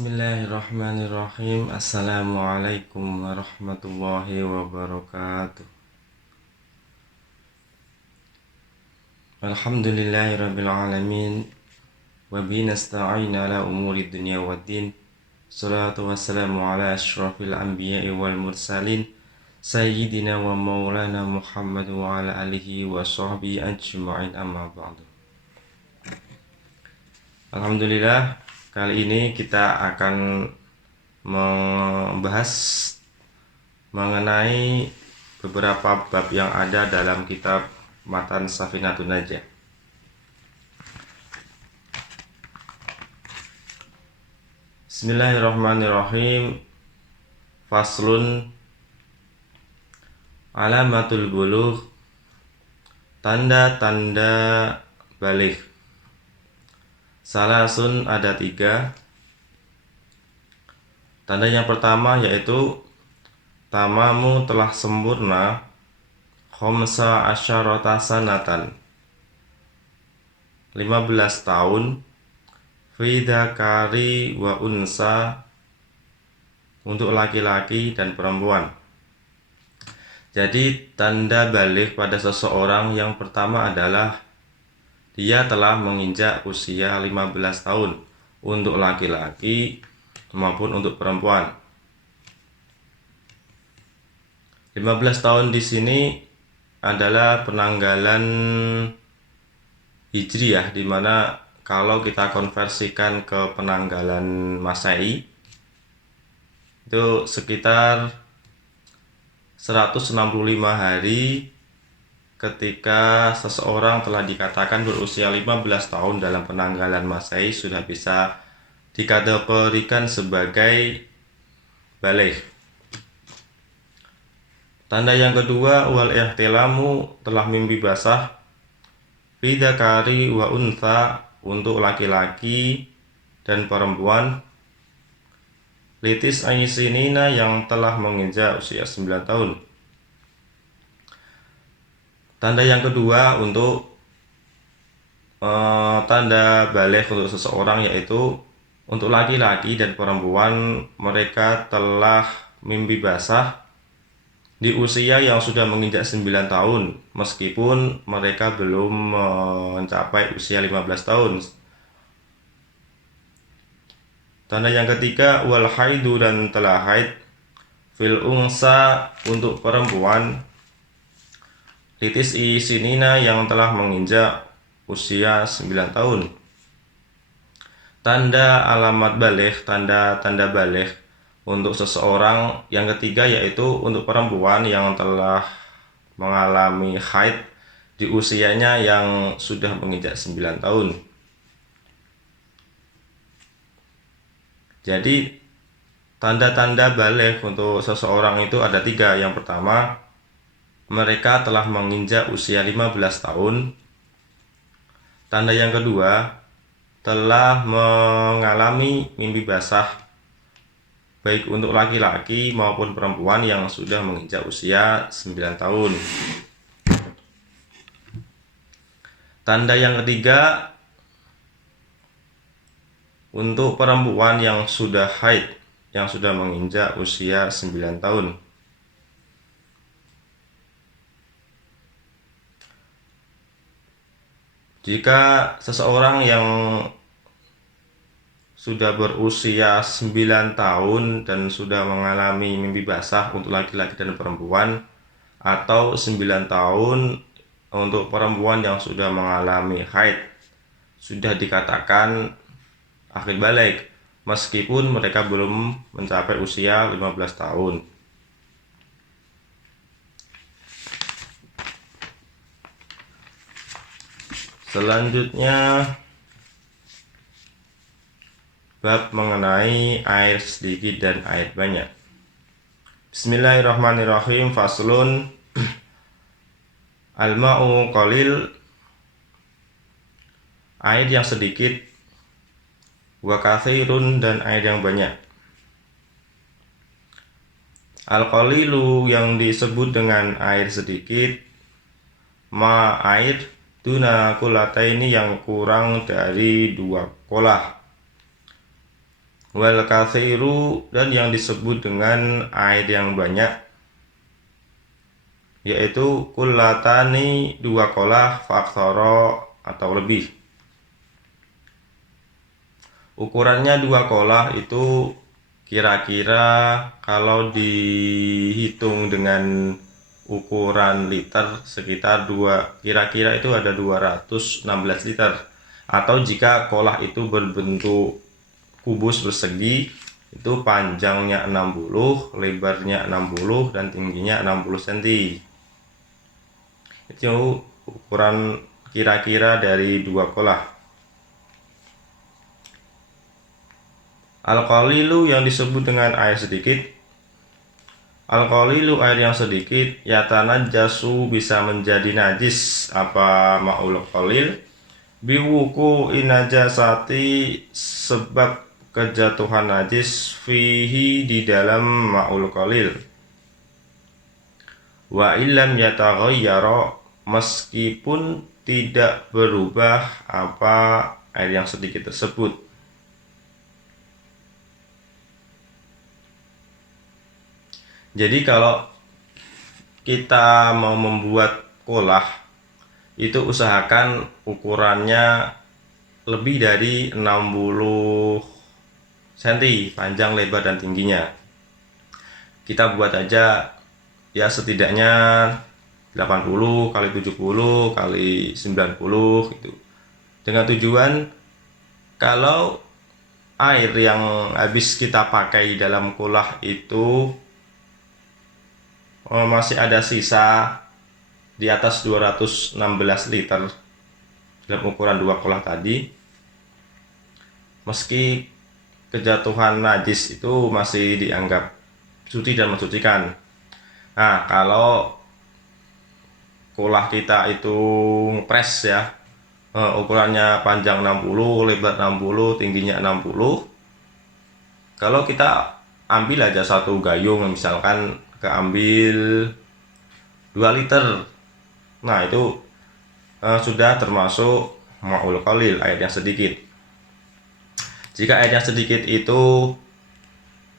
Bismillahirrahmanirrahim. Assalamualaikum warahmatullahi wabarakatuh. Alhamdulillahirabbil alamin. Wa bihi nasta'in ala umuri dunya waddin. Salatu wassalamu ala asyrafil anbiya'i wal mursalin sayyidina wa maulana Muhammad wa ala alihi wa sahbihi ajma'in, amma ba'du. Alhamdulillah, kali ini kita akan membahas mengenai beberapa bab yang ada dalam kitab Matan Safinatun Najah. Bismillahirrahmanirrahim. Faslun alamatul bulugh, tanda-tanda baligh. Salasun, ada 3. Tanda yang pertama yaitu tamamu, telah sempurna, khamsa asyarata sanatan, 15 tahun, fi dzakari wa unsa, untuk laki-laki dan perempuan. Jadi tanda baligh pada seseorang yang pertama adalah dia telah menginjak usia 15 tahun untuk laki-laki maupun untuk perempuan. 15 tahun di sini adalah penanggalan Hijriyah, di mana kalau kita konversikan ke penanggalan Masehi itu sekitar 165 hari ketika seseorang telah dikatakan berusia 15 tahun dalam penanggalan Masehi sudah bisa dikategorikan sebagai baligh. Tanda yang kedua, wal ihtilamu, telah mimpi basah, fi dzakari wa untha, untuk laki-laki dan perempuan, litis aisinina, yang telah menginjak usia 9 tahun. Tanda yang kedua untuk tanda baligh untuk seseorang yaitu untuk laki-laki dan perempuan, mereka telah mimpi basah di usia yang sudah menginjak 9 tahun meskipun mereka belum mencapai usia 15 tahun. Tanda yang ketiga, wal haidu, dan telah haid, fil unsa, untuk perempuan, litis isinina, yang telah menginjak usia 9 tahun. Tanda alamat baligh, tanda-tanda baligh untuk seseorang yang ketiga yaitu untuk perempuan yang telah mengalami haid di usianya yang sudah menginjak 9 tahun. Jadi tanda-tanda baligh untuk seseorang itu ada 3. Yang pertama, mereka telah menginjak usia 15 tahun. Tanda yang kedua, telah mengalami mimpi basah baik untuk laki-laki maupun perempuan yang sudah menginjak usia 9 tahun. Tanda yang ketiga, untuk perempuan yang sudah haid, yang sudah menginjak usia 9 tahun. Jika seseorang yang sudah berusia 9 tahun dan sudah mengalami mimpi basah untuk laki-laki dan perempuan, atau 9 tahun untuk perempuan yang sudah mengalami haid, sudah dikatakan akhir baligh meskipun mereka belum mencapai usia 15 tahun. Selanjutnya bab mengenai air sedikit dan air banyak. Bismillahirrahmanirrahim. Faslun al-ma'u qalil, air yang sedikit, wa katsirun, dan air yang banyak. Al-qalilu, yang disebut dengan air sedikit, ma, air, duna kulataini, yang kurang dari 2 kolah. Wal katsiru, dan yang disebut dengan air yang banyak, yaitu kullatani, 2 kolah, faksoro atau lebih. Ukurannya 2 kolah itu kira-kira kalau dihitung dengan ukuran liter sekitar kira-kira itu ada 216 liter. Atau jika kolah itu berbentuk kubus persegi, itu panjangnya 60, lebarnya 60, dan tingginya 60 cm. Itu ukuran kira-kira dari 2 kolah. Al-qalilu yang disebut dengan air sedikit. Al-qalilu, air yang sedikit, yatanajjasu, bisa menjadi najis apa ma'ul qalil, biwuku inajasati, sebab kejatuhan najis, fihi, di dalam ma'ul qalil, wa illam yataghayyara, meskipun tidak berubah apa air yang sedikit tersebut. Jadi kalau kita mau membuat kolah, itu usahakan ukurannya lebih dari 60 cm panjang, lebar, dan tingginya. Kita buat aja ya setidaknya 80 kali 70 kali 90 gitu. Dengan tujuan kalau air yang habis kita pakai dalam kolah itu masih ada sisa di atas 216 liter dalam ukuran 2 kolah tadi, meski kejatuhan najis itu masih dianggap suci dan mensucikan. Nah, kalau kolah kita itu ngepres ya, ukurannya panjang 60, lebar 60, tingginya 60, kalau kita ambil aja satu gayung, misalkan keambil 2 liter, nah itu sudah termasuk ma'ul qalil, air yang sedikit. Jika air yang sedikit itu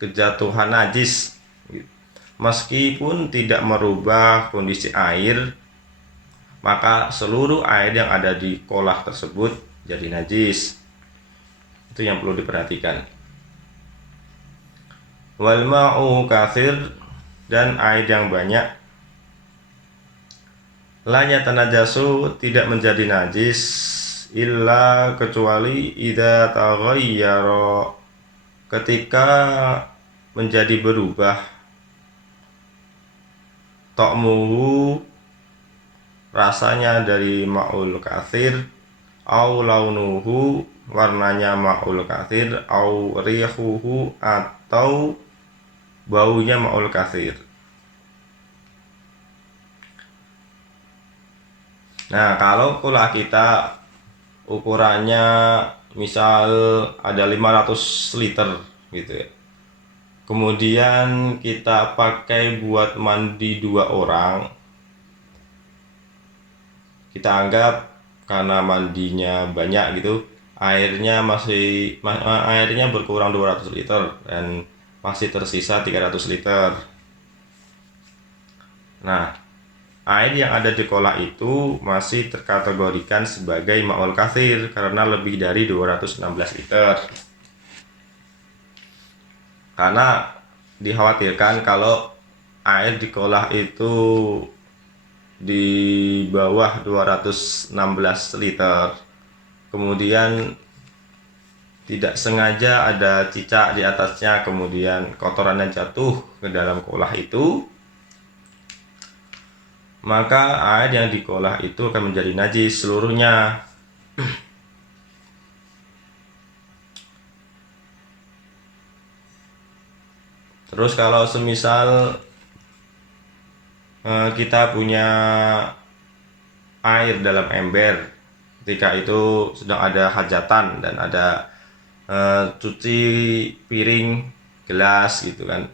kejatuhan najis, meskipun tidak merubah kondisi air, maka seluruh air yang ada di kolah tersebut jadi najis. Itu yang perlu diperhatikan. Wal ma'u katsir, dan air yang banyak, la yatanajasu, tidak menjadi najis, illa, kecuali, idza taghayyara, ketika menjadi berubah, ta'muhu, rasanya dari ma'ul katsir, au launuhu, warnanya ma'ul katsir, au rihuhu, atau baunya ma'ul katsir. Nah, kalau kolah kita ukurannya misal ada 500 liter gitu ya, kemudian kita pakai buat mandi 2 orang, kita anggap karena mandinya banyak gitu, airnya berkurang 200 liter dan masih tersisa 300 liter. Nah, air yang ada di kolah itu masih terkategorikan sebagai ma'ul katsir karena lebih dari 216 liter. Karena dikhawatirkan kalau air di kolah itu di bawah 216 liter, kemudian tidak sengaja ada cicak di atasnya, kemudian kotorannya jatuh ke dalam kolah itu, maka air yang dikolah itu akan menjadi najis seluruhnya. Terus kalau semisal kita punya air dalam ember, ketika itu sedang ada hajatan dan ada cuci piring, gelas gitu kan,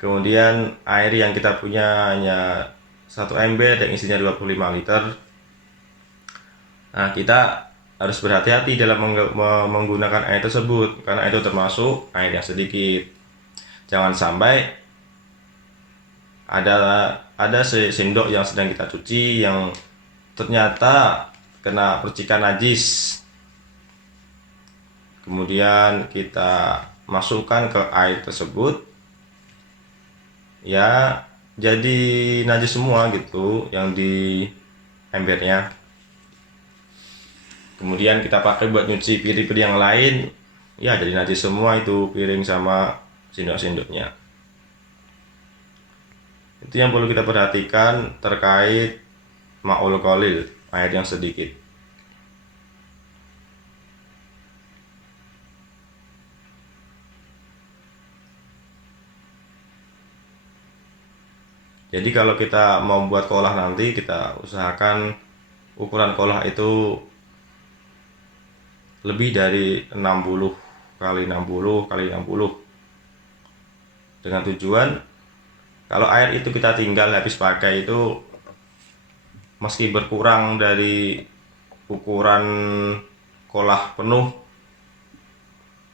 kemudian air yang kita punya hanya satu ember yang isinya 25 liter. Nah, kita harus berhati-hati dalam menggunakan air tersebut karena itu termasuk air yang sedikit. Jangan sampai ada sendok yang sedang kita cuci yang ternyata kena percikan najis, kemudian kita masukkan ke air tersebut, ya jadi najis semua gitu yang di embernya. Kemudian kita pakai buat nyuci piring-piring yang lain, ya jadi najis semua itu piring sama sendok-sendoknya. Itu yang perlu kita perhatikan terkait ma'ul qalil, air yang sedikit. Jadi kalau kita mau buat kolah nanti, kita usahakan ukuran kolah itu lebih dari 60 kali 60 kali 60, dengan tujuan kalau air itu kita tinggal habis pakai itu, meski berkurang dari ukuran kolah penuh,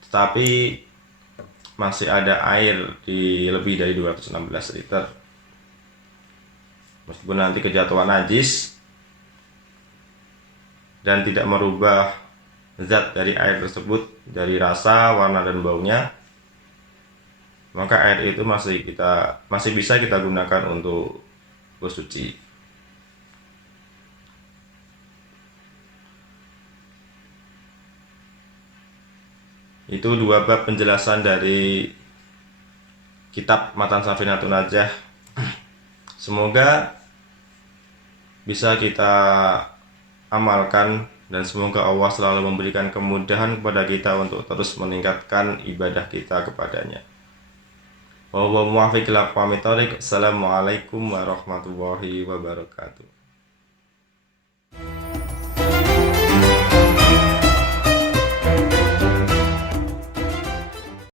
tetapi masih ada air di lebih dari 216 liter. Meskipun nanti kejatuhan najis dan tidak merubah zat dari air tersebut, dari rasa, warna, dan baunya, maka air itu masih bisa kita gunakan untuk bersuci. Itu dua bab penjelasan dari kitab Matan Safinatun Najah. Semoga bisa kita amalkan dan semoga Allah selalu memberikan kemudahan kepada kita untuk terus meningkatkan ibadah kita kepadanya. Assalamualaikum warahmatullahi wabarakatuh.